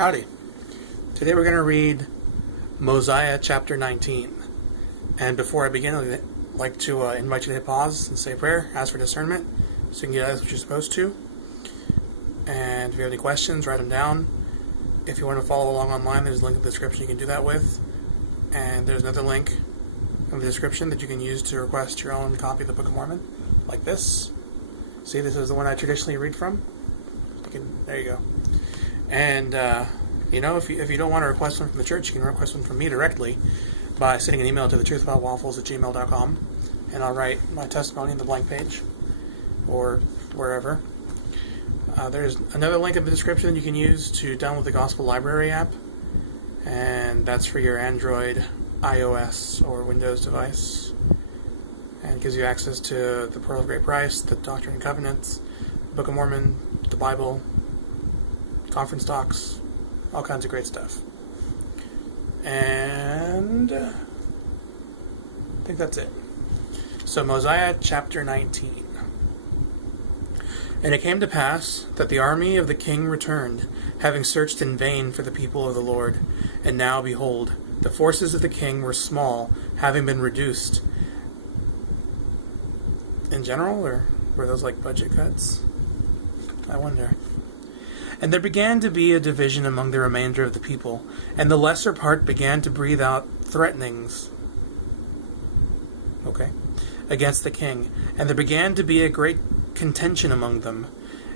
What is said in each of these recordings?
Howdy. Today we're going to read Mosiah chapter 19. And before I begin, I'd like to invite you to hit pause and say a prayer, ask for discernment, so you can get what you're supposed to. And if you have any questions, write them down. If you want to follow along online, there's a link in the description you can do that with. And there's another link in the description that you can use to request your own copy of the Book of Mormon, like this. See, this is the one I traditionally read from. There you go. And, if you don't want to request one from the church, you can request one from me directly by sending an email to thetruthaboutwaffles@gmail.com, and I'll write my testimony in the blank page or wherever. There's another link in the description you can use to download the Gospel Library app, and that's for your Android, iOS, or Windows device. And it gives you access to the Pearl of Great Price, the Doctrine and Covenants, the Book of Mormon, the Bible, conference talks, all kinds of great stuff. And I think that's it. So Mosiah chapter 19. And it came to pass that the army of the king returned, having searched in vain for the people of the Lord. And now, behold, the forces of the king were small, having been reduced. In general, or were those like budget cuts? I wonder. And there began to be a division among the remainder of the people, and the lesser part began to breathe out threatenings against the king. And there began to be a great contention among them.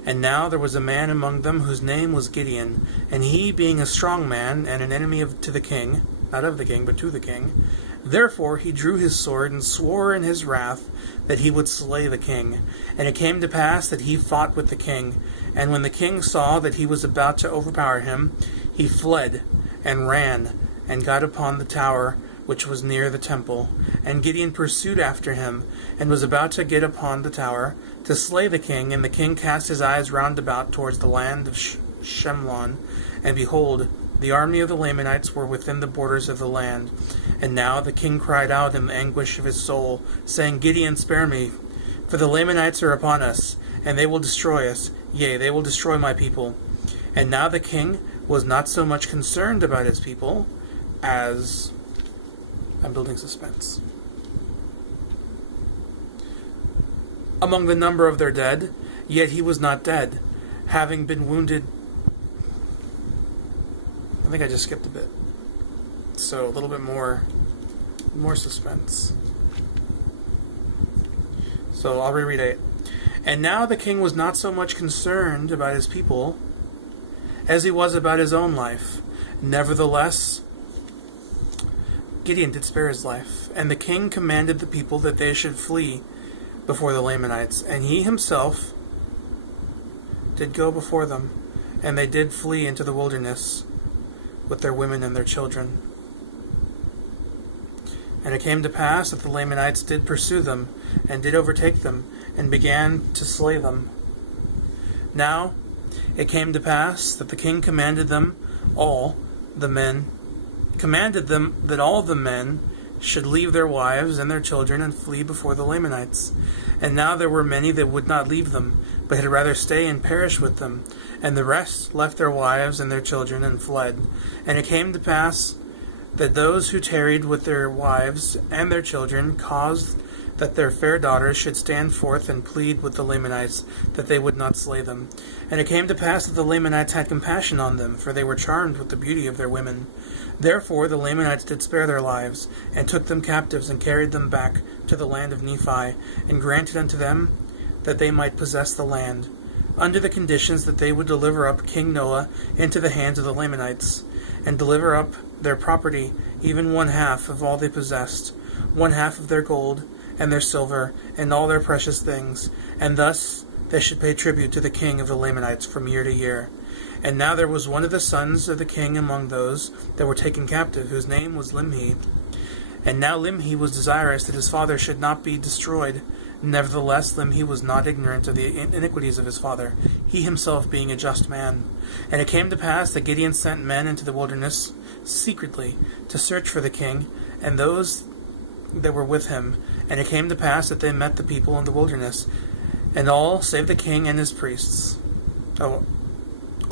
And now there was a man among them whose name was Gideon, and he, being a strong man and an enemy to the king, not of the king, but to the king, therefore he drew his sword and swore in his wrath that he would slay the king. And it came to pass that he fought with the king. And when the king saw that he was about to overpower him, he fled and ran and got upon the tower which was near the temple. And Gideon pursued after him, and was about to get upon the tower to slay the king. And the king cast his eyes round about towards the land of Shemlon, and behold, the army of the Lamanites were within the borders of the land. And now the king cried out in the anguish of his soul, saying, Gideon, spare me, for the Lamanites are upon us, and they will destroy us. Yea, they will destroy my people. And now the king was not so much concerned about his people as... I'm building suspense. Among the number of their dead, yet he was not dead, having been wounded. I think I just skipped a bit. So a little bit more suspense. So I'll reread it. And now the king was not so much concerned about his people as he was about his own life. Nevertheless, Gideon did spare his life, and the king commanded the people that they should flee before the Lamanites, and he himself did go before them, and they did flee into the wilderness with their women and their children. And it came to pass that the Lamanites did pursue them, and did overtake them, and began to slay them. Now it came to pass that the king commanded that all the men should leave their wives and their children and flee before the Lamanites. And now there were many that would not leave them, but had rather stay and perish with them. And the rest left their wives and their children and fled. And it came to pass that those who tarried with their wives and their children caused that their fair daughters should stand forth and plead with the Lamanites, that they would not slay them. And it came to pass that the Lamanites had compassion on them, for they were charmed with the beauty of their women. Therefore the Lamanites did spare their lives, and took them captives, and carried them back to the land of Nephi, and granted unto them that they might possess the land, under the conditions that they would deliver up King Noah into the hands of the Lamanites, and deliver up their property, even 1/2 of all they possessed, 1/2 of their gold, and their silver, and all their precious things, and thus they should pay tribute to the king of the Lamanites from year to year. And now there was one of the sons of the king among those that were taken captive, whose name was Limhi. And now Limhi was desirous that his father should not be destroyed. Nevertheless, Limhi was not ignorant of the iniquities of his father, he himself being a just man. And it came to pass that Gideon sent men into the wilderness secretly to search for the king, and those that were with him. And it came to pass that they met the people in the wilderness, and all save the king and his priests.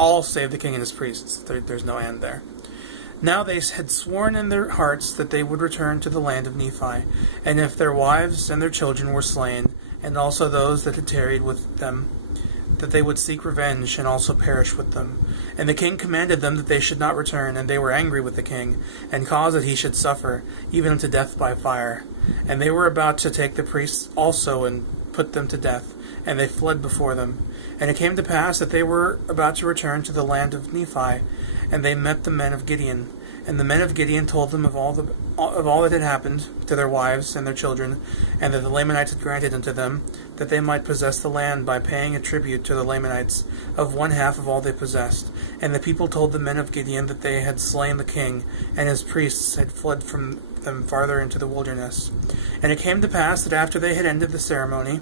all save the king and his priests. There's no end there. Now they had sworn in their hearts that they would return to the land of Nephi, and if their wives and their children were slain, and also those that had tarried with them, that they would seek revenge and also perish with them. And the king commanded them that they should not return, and they were angry with the king, and caused that he should suffer, even unto death by fire. And they were about to take the priests also and put them to death, and they fled before them. And it came to pass that they were about to return to the land of Nephi, and they met the men of Gideon. And the men of Gideon told them of all that had happened to their wives and their children, and that the Lamanites had granted unto them, that they might possess the land by paying a tribute to the Lamanites of 1/2 of all they possessed. And the people told the men of Gideon that they had slain the king, and his priests had fled from them farther into the wilderness. And it came to pass that after they had ended the ceremony,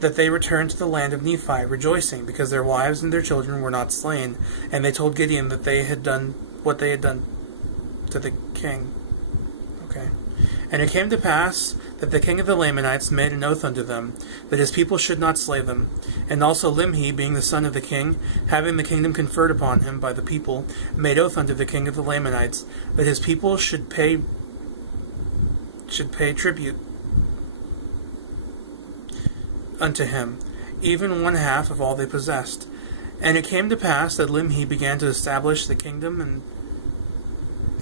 that they returned to the land of Nephi, rejoicing, because their wives and their children were not slain. And they told Gideon that they had done what they had done to the king. Okay. And it came to pass that the king of the Lamanites made an oath unto them, that his people should not slay them. And also Limhi, being the son of the king, having the kingdom conferred upon him by the people, made oath unto the king of the Lamanites, that his people should pay tribute unto him, even 1/2 of all they possessed. And it came to pass that Limhi began to establish the kingdom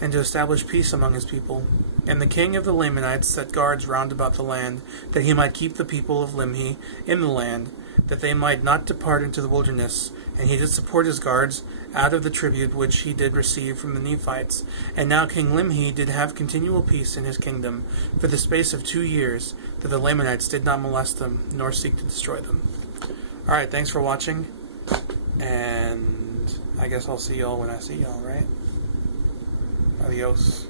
and to establish peace among his people. And the king of the Lamanites set guards round about the land, that he might keep the people of Limhi in the land, that they might not depart into the wilderness. And he did support his guards out of the tribute which he did receive from the Nephites. And now King Limhi did have continual peace in his kingdom for the space of 2 years, that the Lamanites did not molest them, nor seek to destroy them. Alright, thanks for watching. And I guess I'll see y'all when I see y'all, right? Adios.